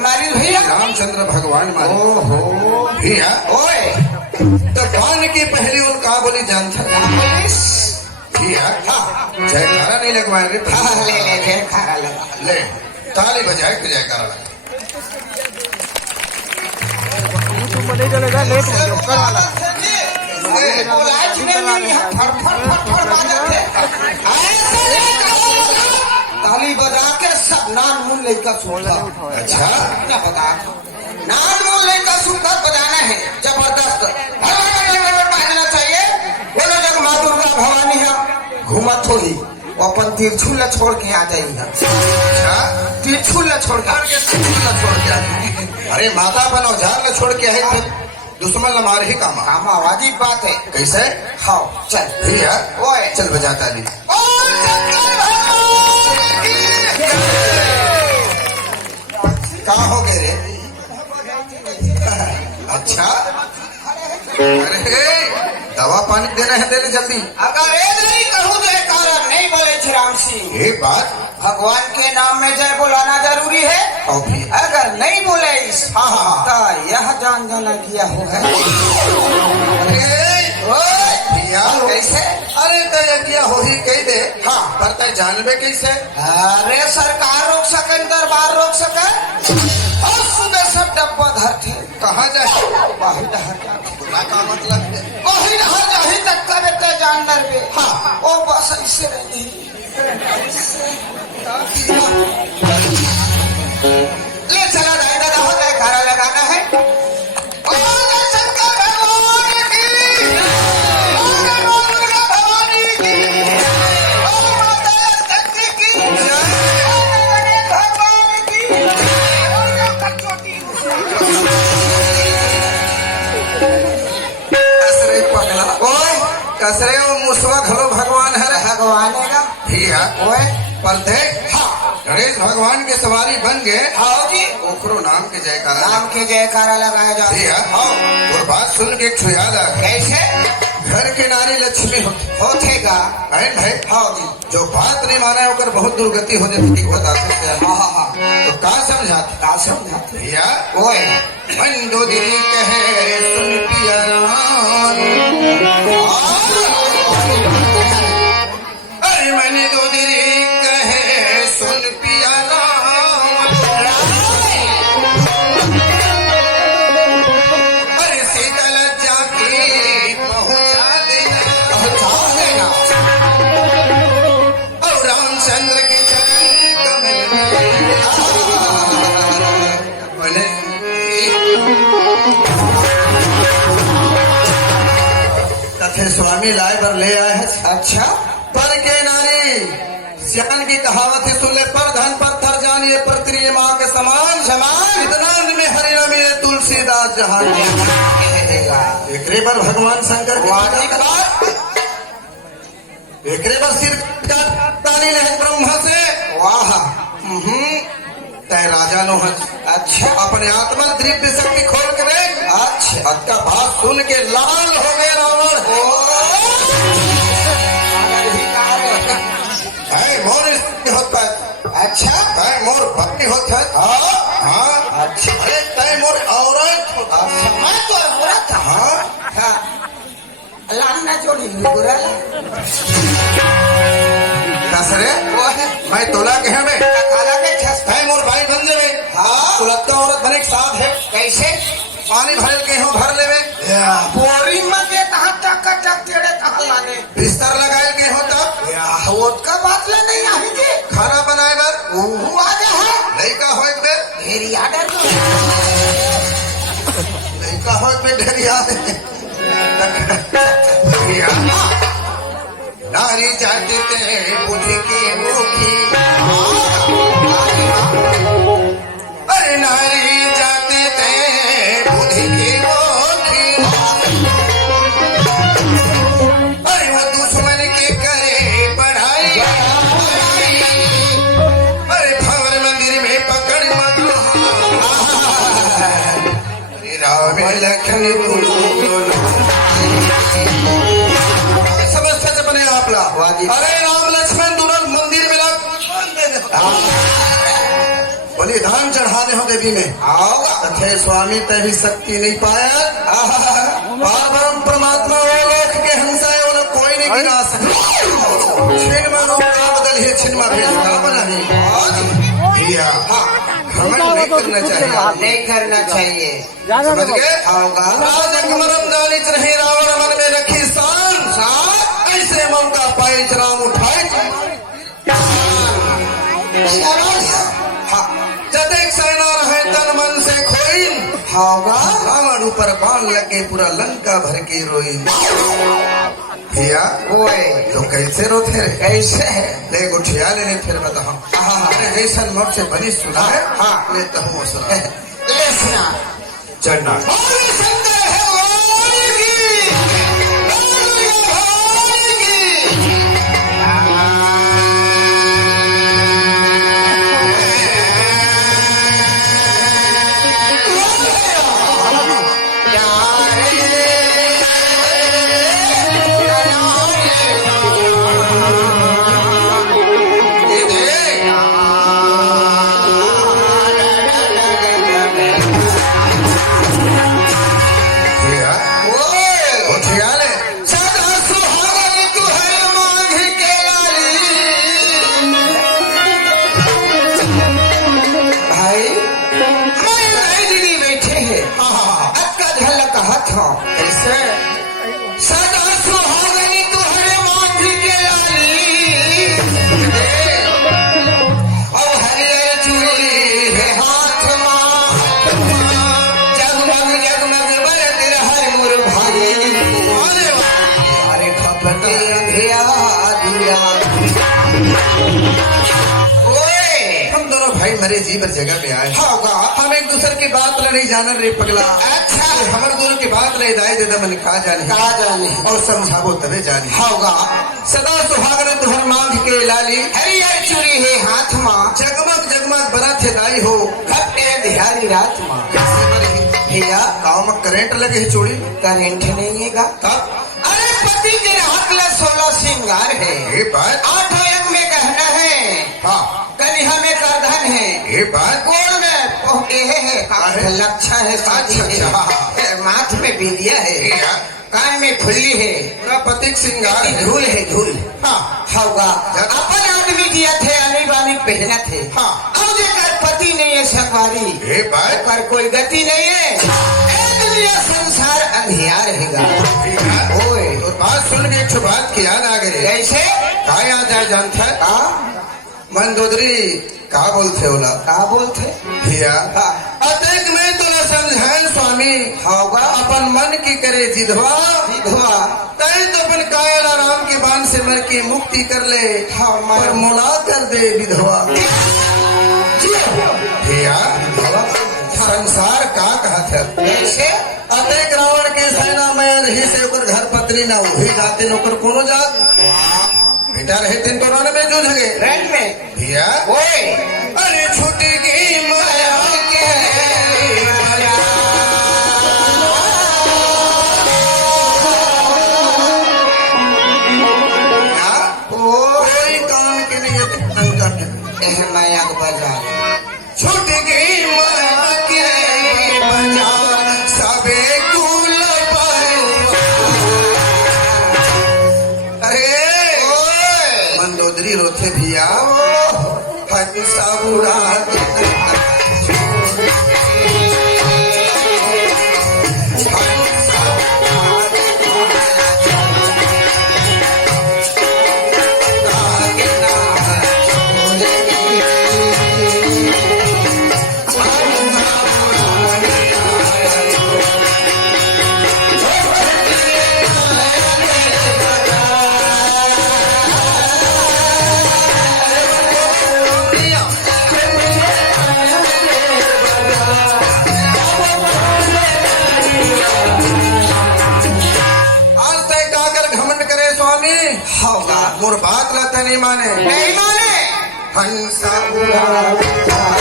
मारी भैया रामचंद्र भगवान मारे। ओहो भैया ओए तो कौन की पहली उल का बोली जानता भैया? जयकारा नहीं लगवाए रे। ले ले जयकारा लगा ले ताली बजाए तो जयकारा लगा। नहीं चलेगा लेट हो गया कर वाला ताली बजा के सब नान मुन लेकर सुनता। अच्छा क्या बता नान मुन लेकर सुनता बजाना है जबरदस्त बजाना चाहिए। बोलो जब माँ दुर्गा भवानी है घूमत होगी वो अपन तिरछुल छोड़ के आ जाएगी। अच्छा तिरछुल छोड़ के छोड़ के आए। अरे माता बन औजार ले छोड़ के आए फिर दुश्मन ल मार ही कामा। कामा वाजिब बात है। कैसे? हाँ चल भैया ओए चल बजा ताली। कहाँ हो गए रे? अच्छा अरे दवा पानी देना है तेरे जल्दी। अगर एक नहीं कहूँ तो एक कारण नहीं बोले थे राम सिंह। एक बात भगवान के नाम में जय बोलाना जरूरी है। और भी अगर नहीं बोले हाँ। तो यह जान जाना किया हो है। ओए, भैया कैसे? अरे तय किया हो ही कह दे। हाँ पर तय जानबे कैसे? अरे सरकार रोक सके दरबार रोक सके और सुबह सब डब्बा धर थे। कहाँ जाए? वही डहर बुरा का मतलब है। वही डहर जाही तक का बेटे जानवर पे। हाँ ओ बस ऐसे नहीं ले चला जाए दादा हो जाए खाना लगाना है। कसरे वो मुसवा घलो भगवान है। भगवान है ना भैया ओए पर देख गणेश भगवान के सवारी बन गए। आओ जी ओकरो नाम के जयकारा नाम के जयकारा लगाया जाता है। भैया और बात सुन के एक याद आ गई। कैसे? घर के नारी लक्ष्मी होतेगा है भाई। हाँ जी जो बात नहीं माना है ओकर बहुत दुर्गति हो जाती है। हाँ हाँ हाँ तो का समझाते का समझाते भैया? ओए मन दो दिली कहे सुन पिया अरे मन दो दिली कहे सुन पिया अरे शीतल जाके पहुंचा देना और रामचंद्र के चरण कमल में तथे स्वामी लाए पर ले आए हैं। अच्छा पर के नारी सियान की कहावत है सुन ले पर धन पर थर जानिए पर त्रिय माँ के समान समान इतना में हरि न मिले तुलसीदास जहान। एकरे पर भगवान शंकर एकरे पर सिर ताली है ब्रह्मा से। वाह तय राजा नो अच्छा अपने आत्मा दिव्य शक्ति खोल के देख। अच्छा का बात सुन के लाल हो गए रावण। मोर होता है। अच्छा तय मोर भक्ति होता है। हाँ अच्छा तय मोर औरत होता है। मैं तो औरत था। हाँ लाना जोड़ी बुरा कसरे मैं तोला के हैं काला के छस तय मोर भाई बन देवे। हाँ तुलत्ता औरत बने के साथ है। कैसे? पानी भर के हो भर लेवे बोरी में के तहाँ टक टेढ़े तहाँ लाने बिस्तर लगाए के हो तब का बात ले नहीं आएंगे। खाना बनाए बर आज है लड़का हो एक बेर मेरी आडर लड़का हो एक बेर ढेरिया नारी जाते थे बुद्धि की मुखी अरे नारी जाते थे बुद्धि की मुखी अरे वो दुश्मन के करे पढ़ाई अरे भवन मंदिर में पकड़ मत राम लखन समझ बने आप ला। अरे राम लक्ष्मण दोनों मंदिर में लग बलिदान चढ़ाने हो देवी में आओगा तथे स्वामी तभी शक्ति नहीं पाया परम परमात्मा वो लोक के हंसा है वो लोग कोई नहीं गिरा सकता छिन मानो का बदल है छिन मा भेज का बना है भैया घमंड नहीं करना चाहिए नहीं करना चाहिए जाना समझ तो गए आओगा राजक मरम जानिच नहीं रावण मन में रखी शान ऐसे मौका पाए राम उठाए जदेक सेना रहे तन मन से खोई होगा रावण ऊपर बाण लगे पूरा लंका भर के रोई भैया ओए तो कैसे रोते रे कैसे है ले गुठिया लेने फिर बताओ अरे जैसन मोट से बनी सुना है हाँ। लेता हूँ सुना ले सुना चढ़ना कैसे सदा सुहागनी तुहरे मांझ के लाली और हरियर चूड़ी है हाथ जगमग जगमग बरत रहे मोर भाई अरे खपते अंधिया हम दोनों भाई मरे जीवर जगह पे आए होगा हम एक दूसरे की बात लड़ी जानन रे पगला अच्छा हमारे दोनों की बात ले दाए दे मन कहा जाने कहा जाने और समझाबो तबे जाने होगा सदा सुहागन तुहर मांग के लाली हरियर चूड़ी है हाथ माँ जगमग जगमग बना थे दाई हो खपते अंधियारी रात माँ भैया गाँव में करंट लगे है चोरी करेंट नहीं है तब अरे पति के हाथ में 16 श्रृंगार है ये बात 8 यज्ञ में गहना है हाँ कलिहा में करधन है ये बात गोड़ में पोहके है लक्षा है साथी है माथ में बीदिया है कान में फुल्ली है पूरा पतिक श्रृंगार है झूल है झूल हाँ होगा अपन आदमी दिया थे अली बानी पहना थे हाँ अब जेकर पति नहीं है सकवारी ये बात पर कोई गति नहीं है ए दुनिया संसार अंधियार रहेगा ओए और बात सुन के एक बात की याद आ गई कैसे का याद आ जानता है हाँ मंदोदरी का बोलते होला का बोलते भैया हाँ अतक में तो न समझाए स्वामी होगा अपन मन की करे जिधवा विधवा तय तो अपन कायल आराम के बांध से मर के मुक्ति कर ले हाँ पर मुला कर दे विधवा भैया संसार का कहा था कैसे अतक रावण के सेना में रही से ओकर घर पत्नी ना वही जाते नौकर कोनो जात बेटा रहे तीन तो में जूझ गए रैन में भैया ओए अरे छुट्टी की माया के कोई काम के लिए तंग कर माया को बाजार छुट गई माया के बाजार सबे कुल अरे मंदोदरी रोथे भैया हज साबुरा होगा मोर बात लाता नहीं माने नहीं माने हंसा उड़ा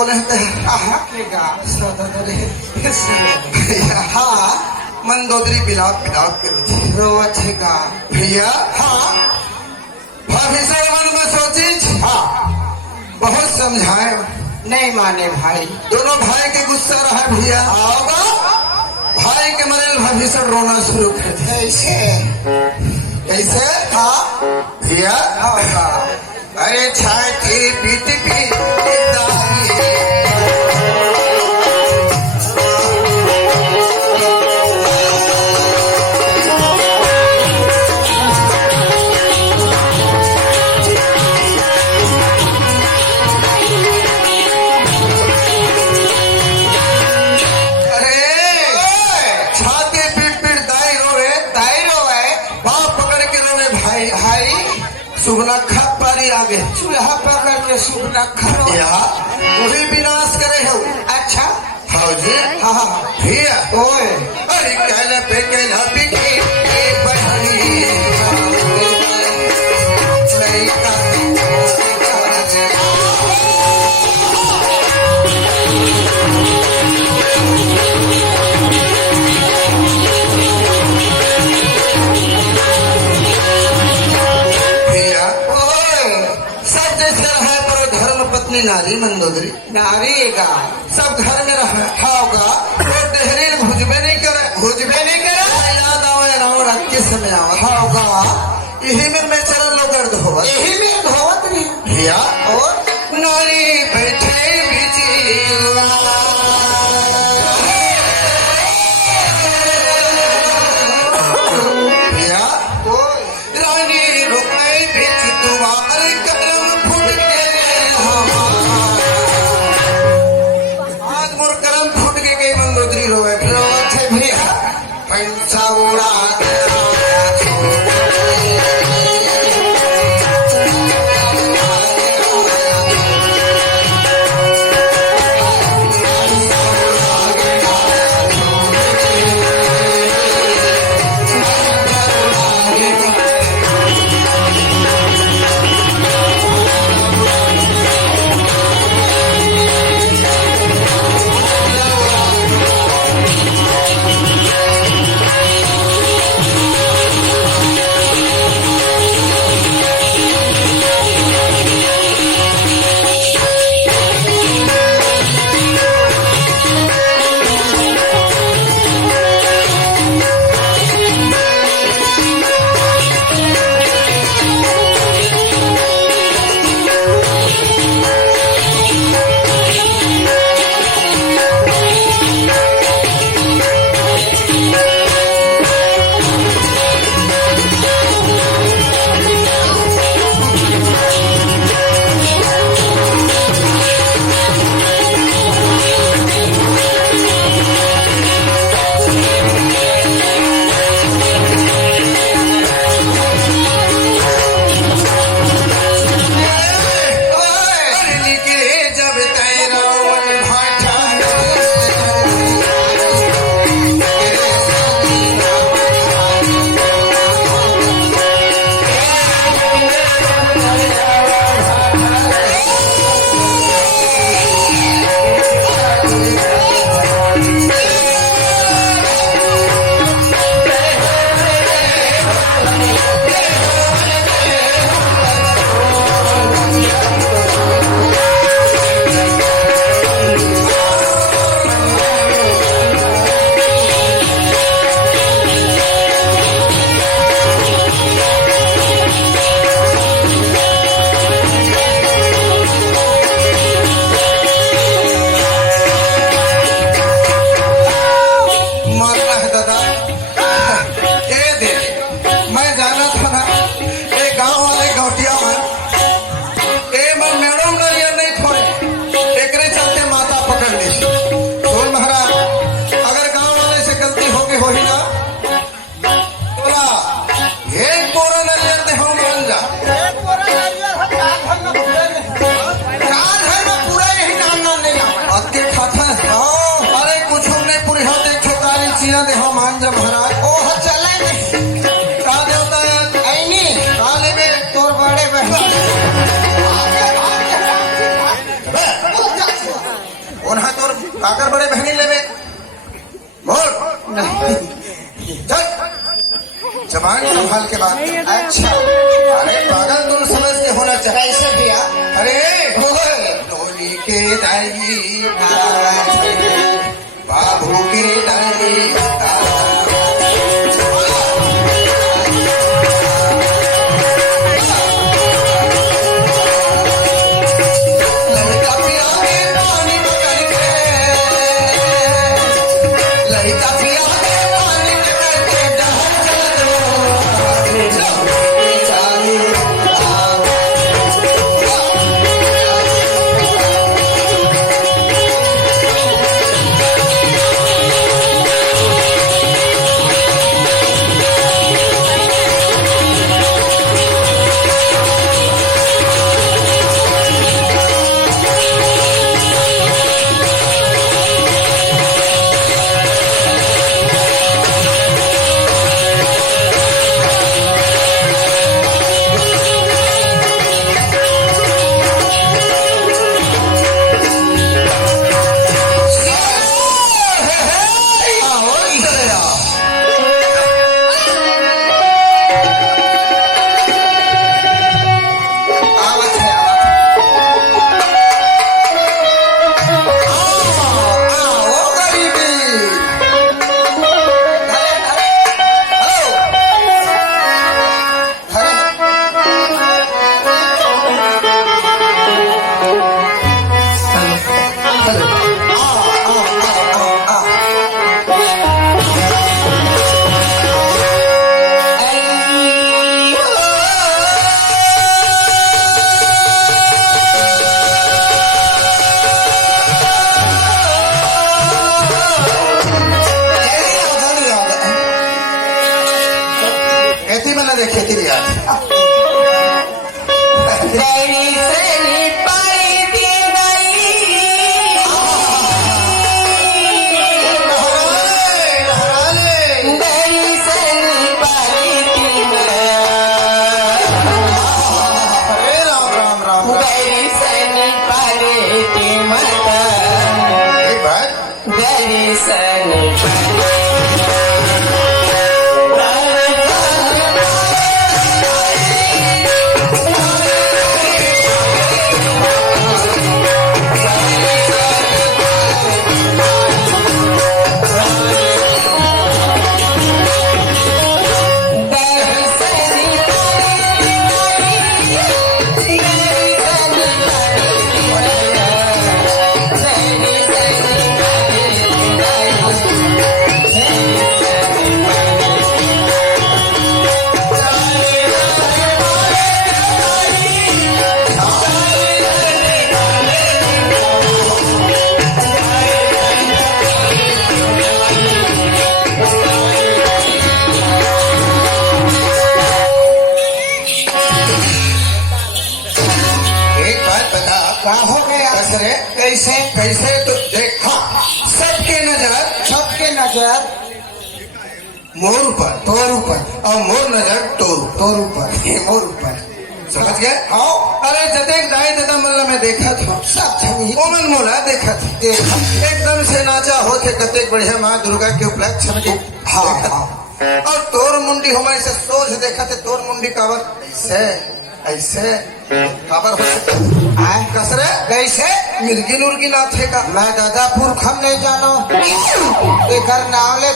बोले हैं कहाँ के गा हाँ मंदोदरी बिलाप बिलाप के रुचि रोवत है गा भैया हाँ भाभी सर मन में सोची हाँ बहुत समझाए नहीं माने भाई दोनों भाई के गुस्सा रहा भैया होगा भाई के मरेल भाभी सर रोना शुरू कर दिया कैसे कैसे हाँ भैया होगा अरे छाती पीट पीट सुबनखा पारी आगे चूल्हा पकड़ के सुबह खरो वही विनाश करे हो अच्छा हाँ जी हाँ हाँ भैया ओए अरे कहला पे कहला पीठी बढ़ी नारी मंदोदरी नारी का सब घर में रहा डेहरील भुजबे नहीं करे याद आवे रावण के समय होगा यही में मैं चरण लो गर्द होगा यही में धोवत नहीं भैया और नारी बैठे बीची भैया रानी रुपए बीच तुम्हारे करम फूट के करम फूट के गई मंदोदरी रोए थे भैया पैसा उड़ा काकर बड़े बहनी लेवे मोर नहीं चल जबान संभाल के बात कर। अच्छा अरे पागल तुम समझ के होना चाहिए। कैसे भैया अरे होगा डोली के दाई बाबू के दाई खेती लिया कैसे कैसे तो देख हाँ सबके नजर मोर पर तोर ऊपर और मोर नजर तोर ऊपर समझ गए। हाँ अरे जतेक दाई दादा मल्ला में देखा था सब ओमन मोला देखा एकदम से नाचा होते कतेक बढ़िया माँ दुर्गा के उपलक्ष्य में। हाँ और तोर मुंडी हमारे से सोच देखा थे तोर मुंडी काबर ऐसे काबर हो सकता कसरे कैसे मिर्गी मुर्गी ना थे का मैं दादापुर खम नहीं जानो एकर नाम ले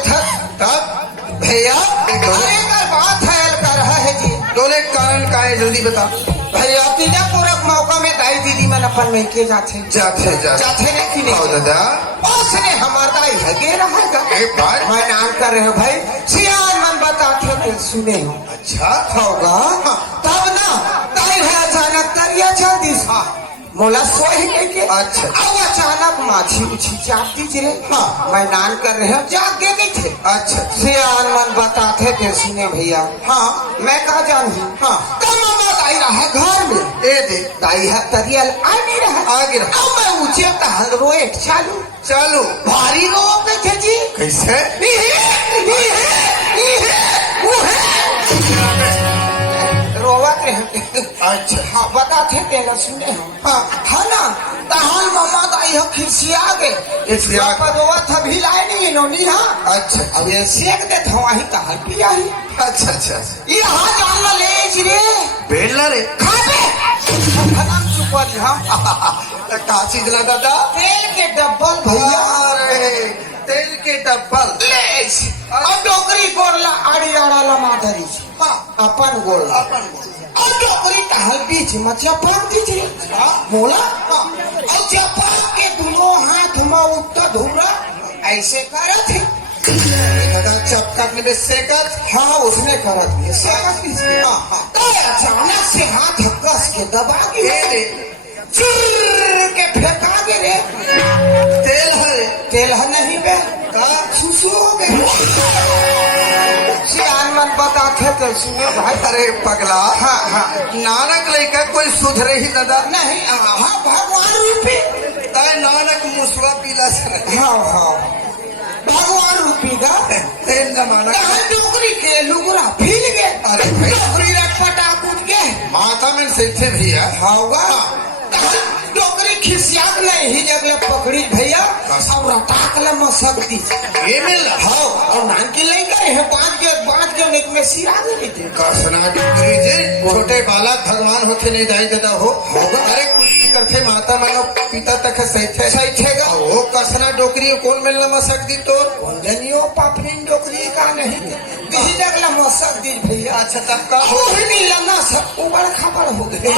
तब भैया अरे कर बात है कर रहा है जी दोनों कारण का है जल्दी बता भैया तीजा पूरक मौका में दाई दीदी मन अपन में के जाते नहीं कि नहीं दादा उसने हमार दाई है गे रहेगा एक बार मैं नाम कर रहे हो भाई सियान मन बताते नहीं सुने हो अच्छा होगा तब ना दाई है अचानक दरिया चल दी मोला सोही के अच्छा अब अचानक माछी उछी चाप दीजिए। हाँ मैं नान कर रहे हो जाग के देखे। अच्छा सियान मन बताते थे सुने भैया। हाँ मैं कहा जानू। हाँ कम दाई रहा घर में ए दे दाई है तरियल आ नहीं रहा आगे अब मैं ऊंचे तहल रोए चालू भारी रो देखे जी कैसे रोवत रहे अच्छा हाँ बता थे तेना सुने हम हाँ है ना तहान मम्मा दाई हो खिसिया गए खिसिया पर रोवा था भी लाए नहीं इन्होंने हाँ अच्छा अब ये सेक दे था वहीं का हल पिया ही अच्छा अच्छा ये हाँ जानना ले रे बेलना रे खा दे हम चुप रही हम का चीज ला दादा तेल के डब्बल भैया अरे तेल के डब्बल ले अब डोकरी गोरला आड़ी आड़ा माधरी हाँ अपन गोरला अपन और डोकरी टहल बीच में चपाक दीजिए मोला और चपाक के दोनों हाथ में उठता धुरा ऐसे करा थे दादा चपका में सेकत हाँ उसने करा थी सेकत पीछे तो अचानक से हाथ कस के दबा के चुर के फेंका के रे तेल है नहीं बे सुसु हो गए सियान मन बताते थे सुने भाई अरे पगला हाँ हाँ नानक लेकर कोई सुधरे ही दादा नहीं हाँ भगवान रूपी ताए नानक मुसवा पीला से हाँ हाँ भगवान रूपी का तेल जमाना डोकरी के लुगरा फील गए अरे भाई डोकरी रटपटा कूद के माथा में से भी है होगा डोकरी खिसियाक नहीं ही जगले पकड़ी भैया और रटाकले मसक दी ये मिल हाँ और नानकी ले गए हैं पांच के नेक में सिरा गए थे कसना डुगरी जी छोटे बालक भगवान होके नहीं जाई देता हो होगा अरे कुछ भी करते माता मनो पिता तक सही थे वो कसना डोकरी कौन मिलना मसक दी तो कौन जनियो पापनी डोकरी का नहीं दिही जगला मसक दी भैया अच्छा तब का हो ही नहीं लना सब ऊपर खबर हो गए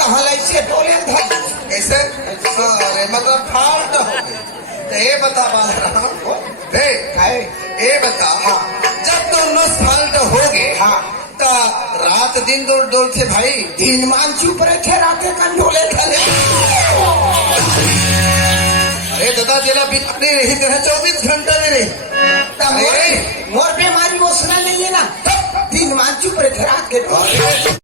कहाँ ऐसे डोले धर कैसे अरे मतलब फाल्ट हो गए तो ये बता बाल ये बता जब दोनों फाल्ट हो गए हाँ तो रात दिन दौड़ थे भाई दिन मान चुप रहे थे राते का डोले धरे अरे दादा जेला बिताने रही तरह 24 घंटा ले रही मोर बीमारी वो सुना नहीं है ना दिन मान चुप रहे थे रात के